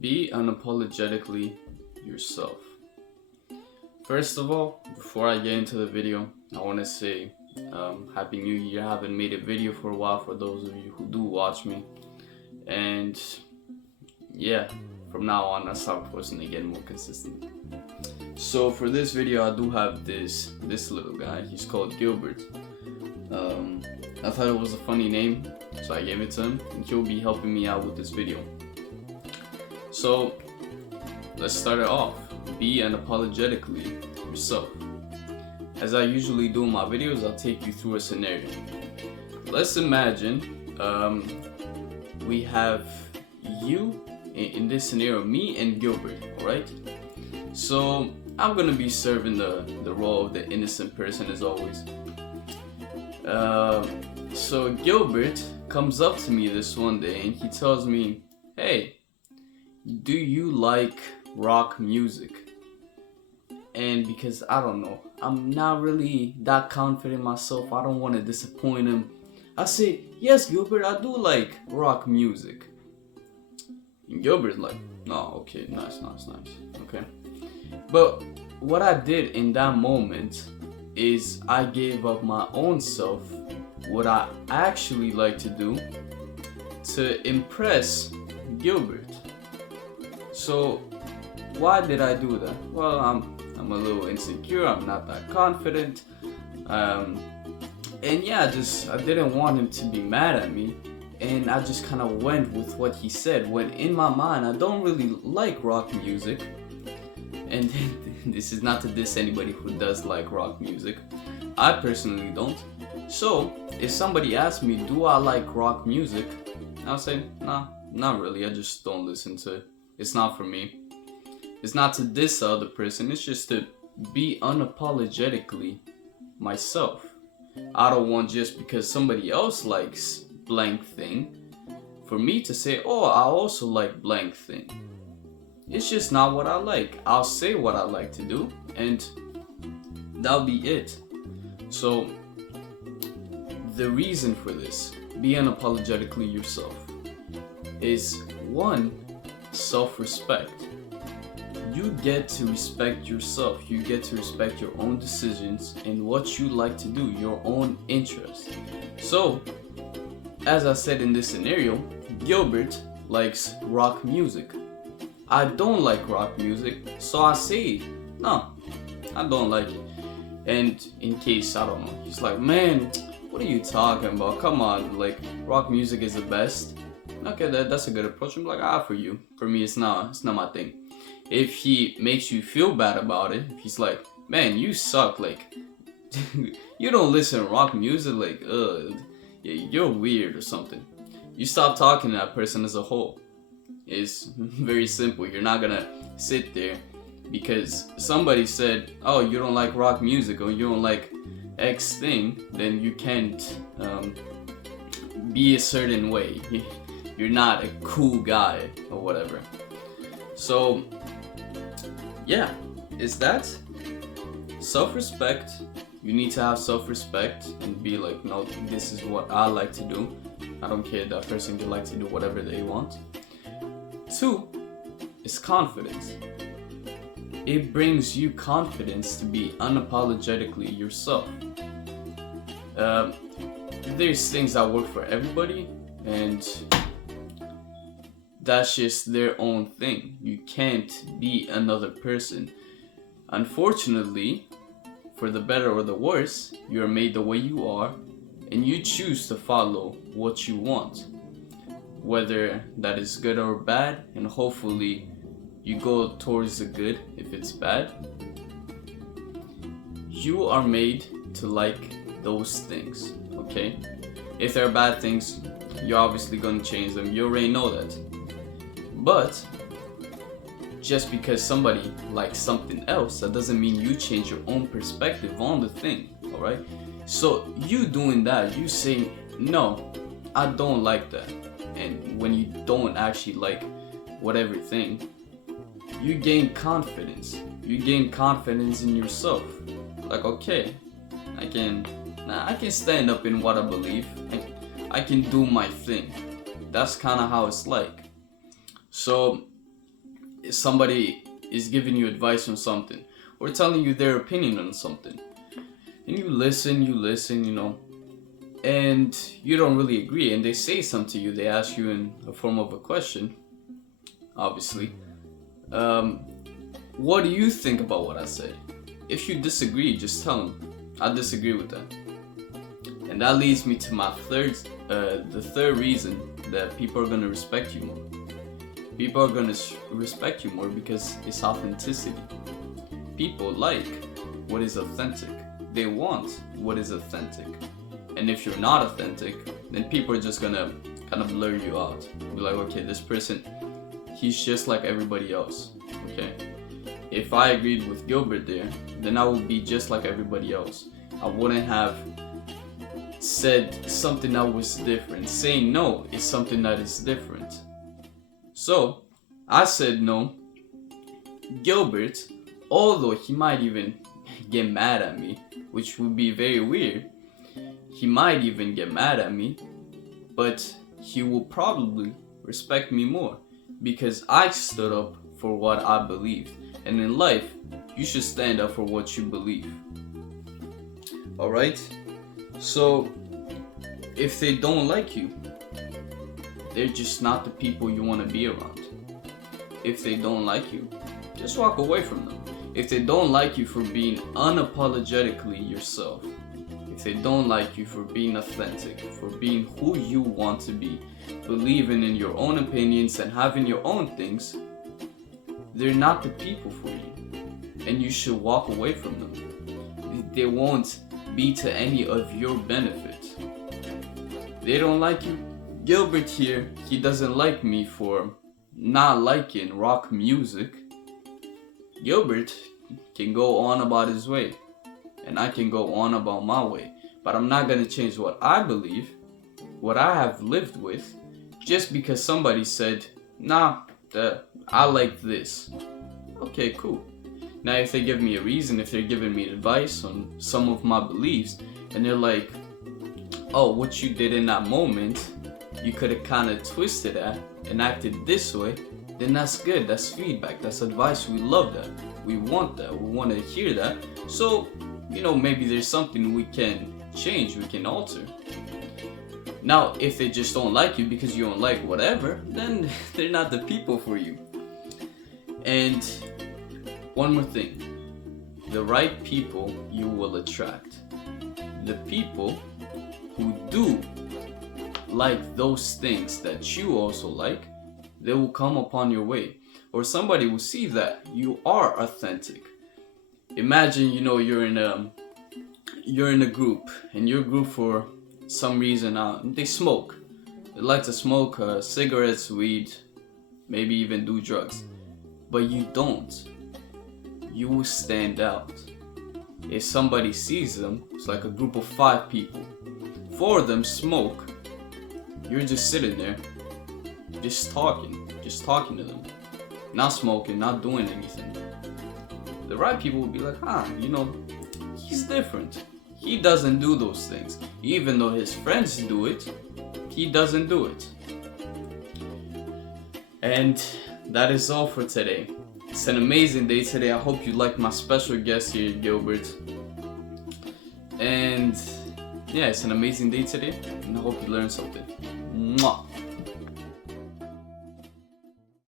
Be unapologetically yourself. First of all, before I get into the video, I want to say Happy New Year. I haven't made a video for a while for those of you who do watch me. And yeah, from now on I'll start posting again more consistently. So for this video I do have this little guy. He's called Gilbert. I thought it was a funny name, so I gave it to him, and he'll be helping me out with this video. So let's start it off. Be unapologetically yourself. As I usually do in my videos, I'll take you through a scenario. Let's imagine we have you in this scenario, me and Gilbert, alright? So I'm gonna be serving the role of the innocent person as always. So Gilbert comes up to me this one day and he tells me, "Hey, do you like rock music?" And because I don't know, I'm not really that confident myself, I don't want to disappoint him, I say, "Yes, Gilbert, I do like rock music." And Gilbert's like, "No, okay, nice, okay." But what I did in that moment is I gave up my own self, what I actually like to do, to impress Gilbert. So why did I do that? Well, I'm a little insecure, I'm not that confident, and yeah, I didn't want him to be mad at me, and I just kind of went with what he said, when in my mind I don't really like rock music. And this is not to diss anybody who does like rock music, I personally don't. So if somebody asks me, do I like rock music, I'll say, nah, not really, I just don't listen to it. It's not for me. It's not to diss the other person, it's just to be unapologetically myself. I don't want just because somebody else likes blank thing for me to say, "Oh, I also like blank thing." It's just not what I like. I'll say what I like to do and that'll be it. So the reason for this, be unapologetically yourself, is one, self-respect. You get to respect yourself. You get to respect your own decisions and what you like to do, your own interests. So, as I said in this scenario, Gilbert likes rock music. I don't like rock music, so I say, no, I don't like it. And in case, I don't know, he's like, "Man, what are you talking about? Come on, like, rock music is the best." Okay, that's a good approach. I'm like, for you. For me, it's not my thing. If he makes you feel bad about it, if he's like, "Man, you suck, like, you don't listen to rock music, like, you're weird or something," you stop talking to that person as a whole. It's very simple. You're not gonna sit there because somebody said, "Oh, you don't like rock music," or "You don't like X thing," then you can't be a certain way. You're not a cool guy or whatever. So yeah, it's that. Self-respect. You need to have self-respect and be like, "No, this is what I like to do. I don't care, that person can like to do whatever they want." Two is confidence. It brings you confidence to be unapologetically yourself. There's things that work for everybody, and that's just their own thing. You can't be another person. Unfortunately, for the better or the worse, you are made the way you are, and you choose to follow what you want, whether that is good or bad, and hopefully you go towards the good if it's bad. You are made to like those things, okay? If they're bad things, you're obviously gonna change them. You already know that. But just because somebody likes something else, that doesn't mean you change your own perspective on the thing, alright? So you doing that, you saying, "No, I don't like that." And when you don't actually like whatever thing, you gain confidence. You gain confidence in yourself. Like, okay, I can stand up in what I believe. I can do my thing. That's kind of how it's like. So somebody is giving you advice on something or telling you their opinion on something, and you listen, and you don't really agree, and they say something to you, they ask you in a form of a question, obviously, what do you think about what I said? If you disagree, just tell them, I disagree with that. And that leads me to my the third reason that people are going to respect you more. People are going to respect you more because it's authenticity. People like what is authentic. They want what is authentic. And if you're not authentic, then people are just going to kind of blur you out. Be like, okay, this person, he's just like everybody else. Okay? If I agreed with Gilbert there, then I would be just like everybody else. I wouldn't have said something that was different. Saying no is something that is different. So, I said no. Gilbert, although he might even get mad at me, which would be very weird, he might even get mad at me, but he will probably respect me more because I stood up for what I believed. And in life, you should stand up for what you believe. Alright? So, if they don't like you, they're just not the people you want to be around. If they don't like you, just walk away from them. If they don't like you for being unapologetically yourself, if they don't like you for being authentic, for being who you want to be, believing in your own opinions and having your own things, they're not the people for you. And you should walk away from them. They won't be to any of your benefit. They don't like you. Gilbert here, he doesn't like me for not liking rock music. Gilbert can go on about his way, and I can go on about my way, but I'm not going to change what I believe, what I have lived with, just because somebody said, nah, I like this. Okay, cool. Now if they give me a reason, if they're giving me advice on some of my beliefs, and they're like, oh, what you did in that moment, you could have kind of twisted that and acted this way, then that's good. That's feedback. That's advice. We love that. We want that. We want to hear that. So, maybe there's something we can change, we can alter. Now, if they just don't like you because you don't like whatever, then they're not the people for you. And one more thing. The right people you will attract. The people who do like those things that you also like, they will come upon your way. Or somebody will see that you are authentic. Imagine, you're in a group, and your group for some reason, they smoke. They like to smoke cigarettes, weed, maybe even do drugs. But you don't. You will stand out. If somebody sees them, it's like a group of 5 people. 4 of them smoke. You're just sitting there, just talking to them. Not smoking, not doing anything. The right people will be like, he's different. He doesn't do those things. Even though his friends do it, he doesn't do it. And that is all for today. It's an amazing day today. I hope you like my special guest here, Gilbert. And yeah, it's an amazing day today, and I hope you learned something. Mwah.